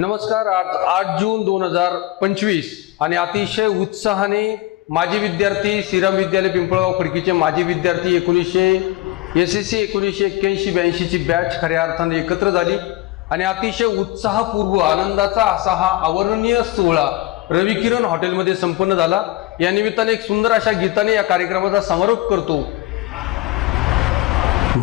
नमस्कार आज आठ जून दोन हजार पंचवीस आणि अतिशय उत्साहाने माजी विद्यार्थी श्रीराम विद्यालय पिंपळगाव खडकीचे माजी विद्यार्थी एकोणीसशे एस एस सी एकोणीसशे एक्क्याऐंशी ब्याऐंशीची बॅच खऱ्या अर्थाने एकत्र झाली. आणि अतिशय उत्साहपूर्व आनंदाचा असा हा अवर्णनीय सोहळा रविकिरण हॉटेलमध्ये संपन्न झाला. या निमित्ताने एक सुंदर अशा गीताने या कार्यक्रमाचा समारोप करतो.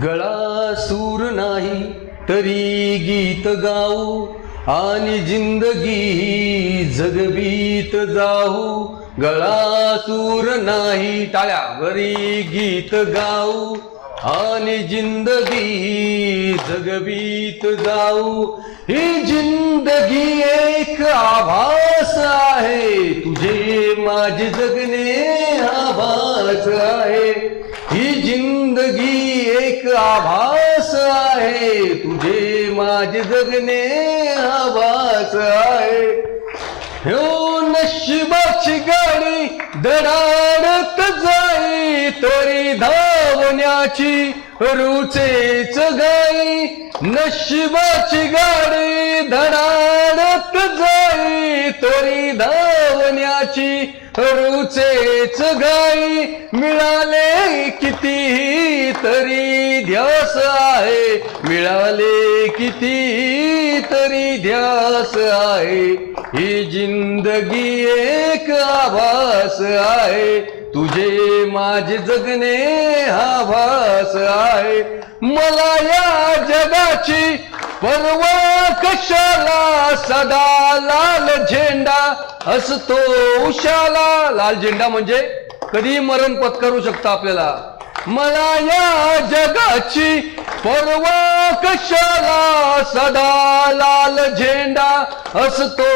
गळा सूर नाही तरी गीत गाऊ. आणि जिंदगी जगबीत जाऊ गळा सूर नाही टाळ्या वरी गीत गाऊ. आणि जिंदगी जगबीत जाऊ. ही जिंदगी एक आभास आहे तुझे माझे जगणे आभास आहे. ही जिंदगी एक आभास माझे जगणे आभास आहे. हो नशिबाची गाडी दडाडत जाई. तरी धावण्याची रुचेच गाई. नशिबाची गाडी धडाडत जाई. तरी धावण्याची रुचेच गाई. मिळाले कितीही तरी ध्यास आहे. मिळाले किती तरी ध्यास आहे. ही जिंदगी एक आभास आहे. तुझे माझे जगणे आभास आहे. मला या जगाची परवा कशाला? सदा लाल झेंडा असतो उशाला. लाल झेंडा म्हणजे कधी मरण पत्करू शकता आपल्याला? मला या जगाची परवा कशाला सदा लाल झेंडा असतो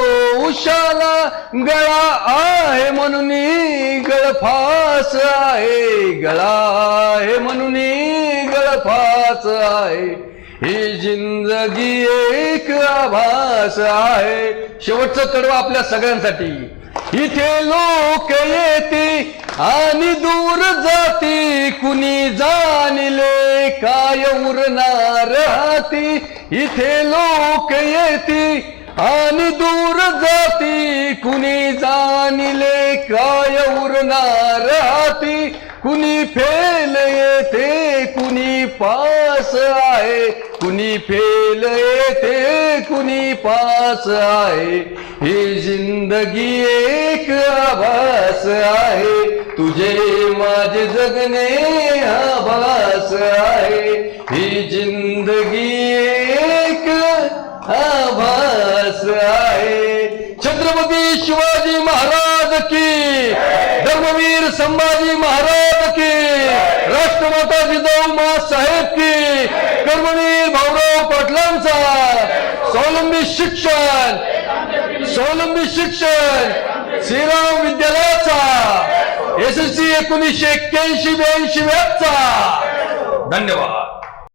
उशाला गळा आहे म्हणून गळफास आहे गळा आहे म्हणून गळफास आहे. ही जिंदगी एक आभास आहे. शेवटचं कडवं आपल्या सगळ्यांसाठी. इथे लोक येते आणि दूर जाती. कुणी जाणले काय उरणार हाती? इथे लोक येते आणि दूर जाती. कुणी जाणले काय उरणार हाती? कुणी फेल येते? पास आहे. कुणी फेल येते कुणी पास आहे. ही जिंदगी एक आभास आहे. तुझे माझे जगणे आभास आहे. ही जिंदगी एक आभास आहे. छत्रपती शिवाजी महाराज की. धर्मवीर संभाजी महाराज की. राष्ट्रमाता जिजाऊ मा साहेब की. कर्मवीर भाऊराव पाटलांचा. स्वावलंबी शिक्षण. स्वावलंबी शिक्षण. श्रीराम विद्यालयाचा. एस एस सी एकोणीसशे एक्क्याऐंशी ब्याऐंशी व्यापचा धन्यवाद.